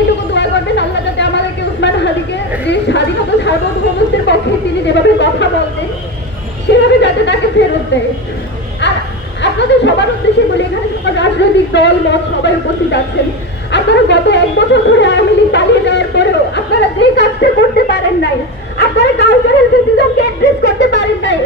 এইটুকু দোয়া করবেন, আল্লাহ যাতে আমাদেরকে উসমান হাদিকে যে স্বাধীনতা সার্বভৌমত্বের পক্ষে তিনি যেভাবে কথা বলতেন, সেভাবে যাতে তাকে ফেরত দেয়। আর আপনাদের সবার উদ্দেশ্যে বলি, এখানে সকল রাজনৈতিক দল, মত সবাই উপস্থিত আছেন। আপনারা গত এক বছর ধরে আওয়ামী লীগ পালিয়ে যাওয়ার পরেও আপনারা যে কাজটা করতে পারেন নাই, আপনারা কালচারাল ফেসিজমকে অ্যাড্রেস করতে পারেন নাই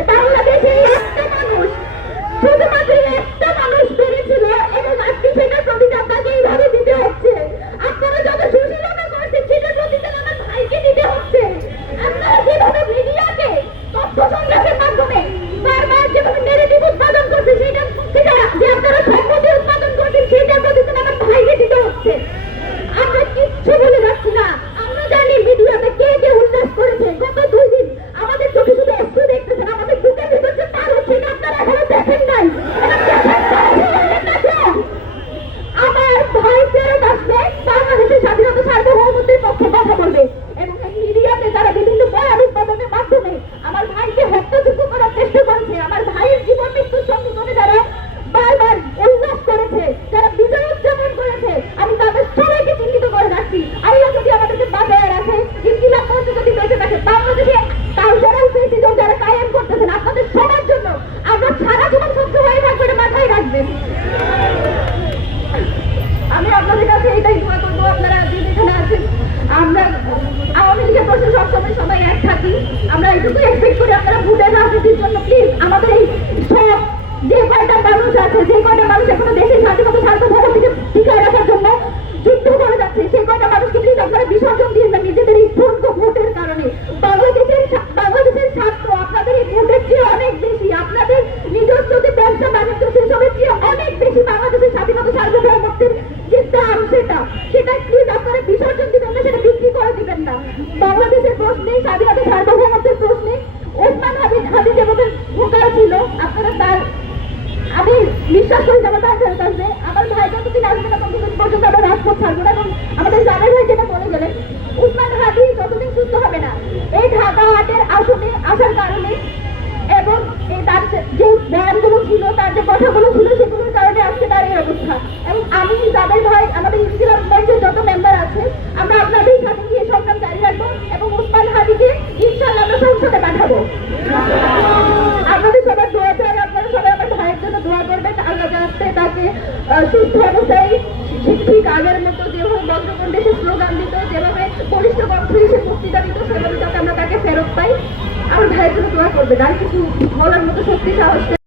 সবসময় সবাই এক থাকি। আমরা এটুকু এক্সপেক্ট করি, আপনারা ভোটের রাজনীতির জন্য প্লিজ আমাদের এই সব যে কয়টা মানুষ আছে, যে কয়টা মানুষ এখনও দেশের স্বাধীনতা সার্বভৌমত্বকে টিকায় রাখার জন্য যুদ্ধ করে যাচ্ছে, সেই কয়টা মানুষকে প্লিজ আপনারা বিসর্জন দিন না নিজেদের এই ছোট্ট ভোটের কারণে। বাংলাদেশের বাংলাদেশের ছাত্র, আপনাদের এই ভোটের চেয়ে অনেক বেশি, আপনাদের নিজস্ব যে ব্যবসা, বাণিজ্য, সেসবের চেয়ে অনেক বেশি বাংলাদেশের স্বাধীনতা সার্বভৌমত্বের যে দাম, সেটা সেটা প্লিজ আপনারা বিসর্জন দিবেন না, সেটা বিক্রি করে দিবেন না। বাংলাদেশের প্রশ্নে স্বাধীনতা সার্বভৌমত্বের প্রশ্নে ওসমান হাবিব হাবিব যেভাবে ভোকার ছিল। আপনারা তার আমি বিশ্বাস করি আমার ভাই ফেরত আসবে। আমার ভাই যতদিন আসবে না ততদিন পর্যন্ত আমরা রাজপথ ছাড়বো না এবং আমাদের জানের ভাই যেটা বলে গেলেন উসমান হাদি যতদিন সুস্থ হবে না, এই ঢাকা হাটের আসনে আসার কারণে এবং তার যে- বয়ানগুলো ছিল, তার যে কথাগুলো ছিল সেগুলোর কারণে আজকে তার এই অবস্থা এবং আমি যাদের ভাই আমাদের ইনকিলাব মঞ্চের যত মেম্বার আছে আমরা আপনাদের সাথে গিয়ে সংগ্রাম জারি রাখব এবং উসমান হাদিকে ইনশাল্লাহ আমরা সংসদে পাঠাবো আপনাদের সবার দোয়া চাই আপনারা সবাই আমার ভাইয়ের জন্য দোয়া করবেন আল্লাহ যাতে তাকে সুস্থ অবস্থায় ঠিক ঠিক আগের মতো যেভাবে বজ্রকণ্ঠে সে স্লোগান দিত, যেভাবে বলিষ্ঠ কণ্ঠে সে দিত সেভাবে যাতে আমরা তাকে ফেরত পাই আমার ভাইয়ের জন্য দোয়া করবে আর কিছু বলার মতো শক্তি, সাহস।